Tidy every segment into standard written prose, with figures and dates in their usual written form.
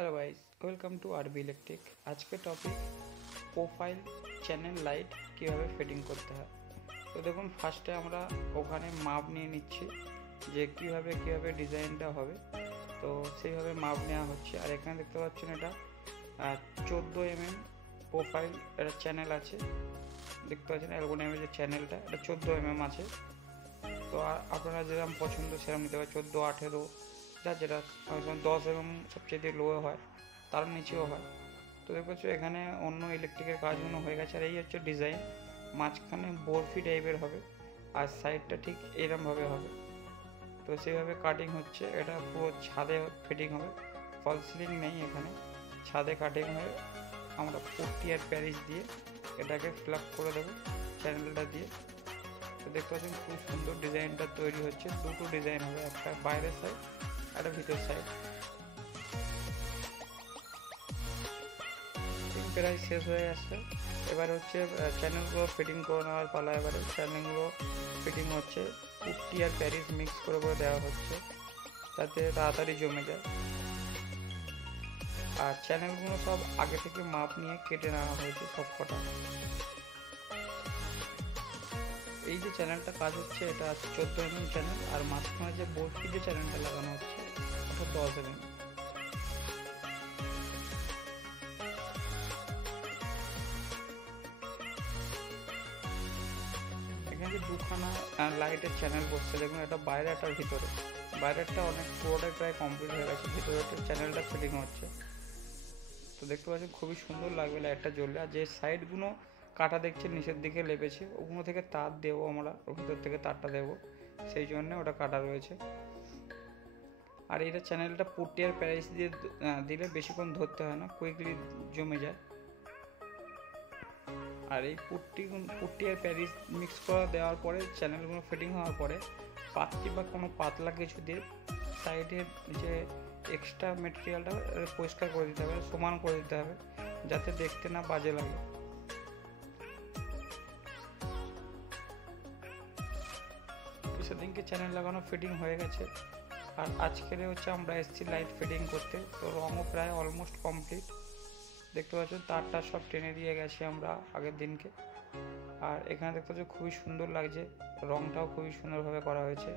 Hello guys, welcome to আরবি electric. আজকে topic profile channel light কীভাবে ফিটিং করতে হয়। তো দেখুন, ফার্স্টে আমরা ওখানে মাপ নিয়ে নিচ্ছি যে কীভাবে ডিজাইনটা হবে। তো সেইভাবে মাপ নেওয়া হচ্ছে। আর এখানে দেখতে পাচ্ছেন এটা 14 mm প্রোফাইল একটা চ্যানেল আছে। দেখতে পাচ্ছেন অ্যালগোনিয়ামের যে চ্যানেলটা, এটা 14 mm আছে। তো আপনারা যেরকম পছন্দ সেরকম নিতে পারেন, 14, 18, যেটা 10 mm সবচেয়ে লো হয়, তার নিচেও হয়। তো দেখতে পাচ্ছ এখানে অন্য ইলেকট্রিকের কাজগুলো হয়ে গেছে। আর এই হচ্ছে ডিজাইন, মাঝখানে বরফি টাইপের হবে আর সাইডটা ঠিক এরমভাবে হবে। তো সেইভাবে কাটিং হচ্ছে। এটা পুরো ছাদে ফিটিং হবে, ফল সিলিং নেই এখানে, ছাদে কাটিং হয়ে আমরা পুট্টি আর প্যারিস দিয়ে এটাকে ফিল আপ করে দেবো চ্যানেলটা দিয়ে। তো দেখতে পাচ্ছেন খুব সুন্দর ডিজাইনটা তৈরি হচ্ছে। দুটো ডিজাইন হবে, একটা বাইরের সাইড, একটা ভিতর সাইড। প্রায় শেষ হয়ে আসছে। এবার হচ্ছে চ্যানেলগুলো ফিটিং করে নেওয়ার পালা। এবারে চ্যানেলগুলো ফিটিং হচ্ছে, পুট্টি আর প্যারিস মিক্স করে দেওয়া হচ্ছে যাতে তাড়াতাড়ি জমে যায়। আর চ্যানেলগুলো সব আগে থেকে মাপ নিয়ে কেটে নেওয়া হয়েছে সব কটা। এই যে চ্যানেলটা কাজ হচ্ছে, এটা 14 mm চ্যানেল। আর মাঝখানে যে বোর্ডটি যে চ্যানেলটা লাগানো হচ্ছে ওটা 10 mm। এখানে যে দুখানা লাইটের চ্যানেল বসছে, দেখুন এটা বাইরে একটা ভিতরে। বাইরেরটা অনেক পুরোটাই প্রায় কমপ্লিট হয়ে গেছে, ভিতরের চ্যানেলটা ফিটিং হচ্ছে। তো দেখতে পাচ্ছেন খুবই সুন্দর লাগবে লাইটটা জ্বললে। আর যে সাইডগুলো কাটা দেখছেন নিচের দিকে লেপেছে, ওগুলো থেকে তার দেবো আমরা, ভিতর থেকে তারটা দেবো, সেই জন্য ওটা কাটা রয়েছে। আর এটা চ্যানেলটা পুট্টি আর প্যারিস দিয়ে দিলে বেশিক্ষণ ধরতে হয় না, কুইকলি জমে যায়। আর এই পুট্টি আর প্যারিস মিক্স করা দেওয়ার পরে চ্যানেলগুলো ফিটিং হওয়ার পরে পাতটি বা কোনো পাতলা কিছু দিয়ে সাইডের যে এক্সট্রা মেটেরিয়ালটা পরিষ্কার করে দিতে হবে, সমান করে দিতে হবে যাতে দেখতে না বাজে লাগে। সেদিনকে চ্যানেল লাগানো ফিটিং হয়ে গেছে। আর আজকের হচ্ছে আমরা এসেছি লাইট ফিটিং করতে। তো রঙও প্রায় অলমোস্ট কমপ্লিট। দেখতে পাচ্ছেন তারটা সব টেনে দিয়ে গেছি আমরা আগের দিনকে। আর এখানে দেখতে পাচ্ছি খুবই সুন্দর লাগছে, রঙটাও খুবই সুন্দরভাবে করা হয়েছে।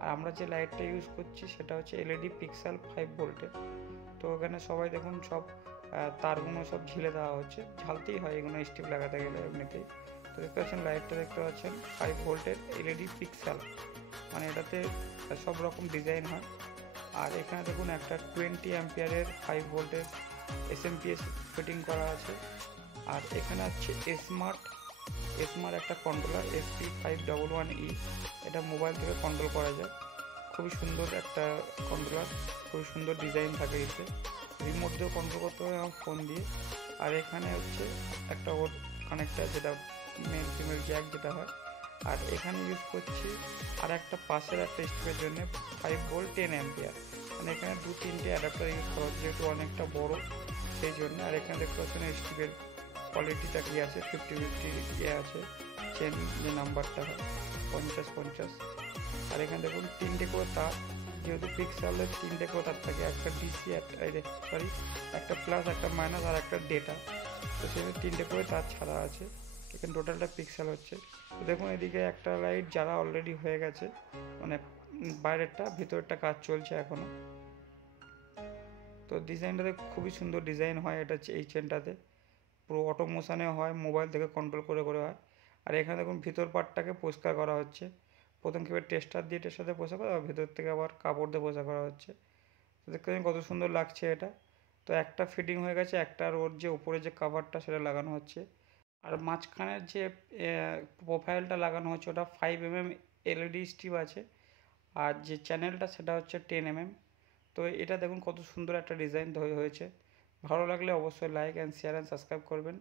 আর আমরা যে লাইটটা ইউজ করছি সেটা হচ্ছে LED পিক্সেল 5 ভোল্টের। তো এখানে সবাই দেখুন সব তারগুলো সব ঝিলে দেওয়া হচ্ছে, ঝালতেই হয় এগুলো স্টিপ লাগাতে গেলে এমনিতেই। তো দেখতে পাচ্ছেন লাইটটা দেখতে পাচ্ছেন 5 ভোল্টের LED পিক্সেল, মানে এটাতে সব রকম ডিজাইন হয়। আর এখানে দেখুন একটা 20 অ্যাম্পিয়ারের 5 ভোল্টের SMPS ফিটিং করা আছে। আর এখানে আছে স্মার্ট একটা কন্ট্রোলার SP511E, এটা মোবাইল থেকে কন্ট্রোল করা যায়। খুবই সুন্দর একটা কন্ট্রোলার, খুবই সুন্দর ডিজাইন থাকে এতে, রিমোট দিয়েও কন্ট্রোল করতে হবে আমার ফোন দিয়ে। আর এখানে হচ্ছে একটা ওর কানেক্টার, যেটা মেল ফিমেল জ্যাক যেটা হয়। আর এখানে ইউজ করছি আর একটা পাশের একটা স্টিপের জন্য 5 ভোল্ট 10 অ্যাম্পিয়ার, মানে এখানে 2-3টে অ্যাডাপ্টার ইউজ করা হচ্ছে যেহেতু অনেকটা বড়, সেই জন্য। আর এখানে দেখতে পাচ্ছেন স্টিপের কোয়ালিটিটা কি আছে, 50-50 আছে, চেন যে নাম্বারটা হয় 50-50। আর এখানে দেখুন 3টে করে তার, যেহেতু পিক্সেলের 3টে করে তার থাকে, একটা ডিসি, একটা প্লাস, একটা মাইনাস, আর একটা ডেটা। তো সেখানে 3টে করে তার ছাড়া আছে। এখানে টোটালটা পিক্সেল হচ্ছে। তো দেখুন এদিকে একটা লাইট জ্বালা অলরেডি হয়ে গেছে, মানে বাইরেরটা, ভিতরেরটা কাজ চলছে এখনো। তো ডিজাইনটাতে খুবই সুন্দর ডিজাইন হয় এটা, এই চেনটাতে পুরো অটো মোশনে হয়, মোবাইল থেকে কন্ট্রোল করে হয়। আর এখানে দেখুন ভিতর পার্টটাকে পরিষ্কার করা হচ্ছে। প্রথম কীভাবে টেস্টার দিয়ে পরিষ্কার করা, ভেতর থেকে আবার কাপড় দিয়ে পরিষ্কার করা হচ্ছে। তো দেখতে পাচ্ছেন কত সুন্দর লাগছে এটা। তো একটা ফিটিং হয়ে গেছে, একটা আর ওর যে উপরে যে কাভারটা সেটা লাগানো হচ্ছে। আর মাঝখানের যে প্রোফাইলটা লাগানো হচ্ছে ওটা 5 mm LED স্ট্রিপ আছে। আর যে চ্যানেলটা সেটা হচ্ছে 10 mm। তো এটা দেখুন কত সুন্দর একটা ডিজাইন হয়েছে। ভালো লাগলে অবশ্যই like and share and subscribe করবেন।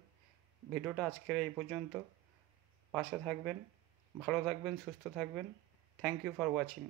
ভিডিওটা আজকের এই পর্যন্ত। পাশে থাকবেন, ভালো থাকবেন, সুস্থ থাকবেন। Thank you for watching.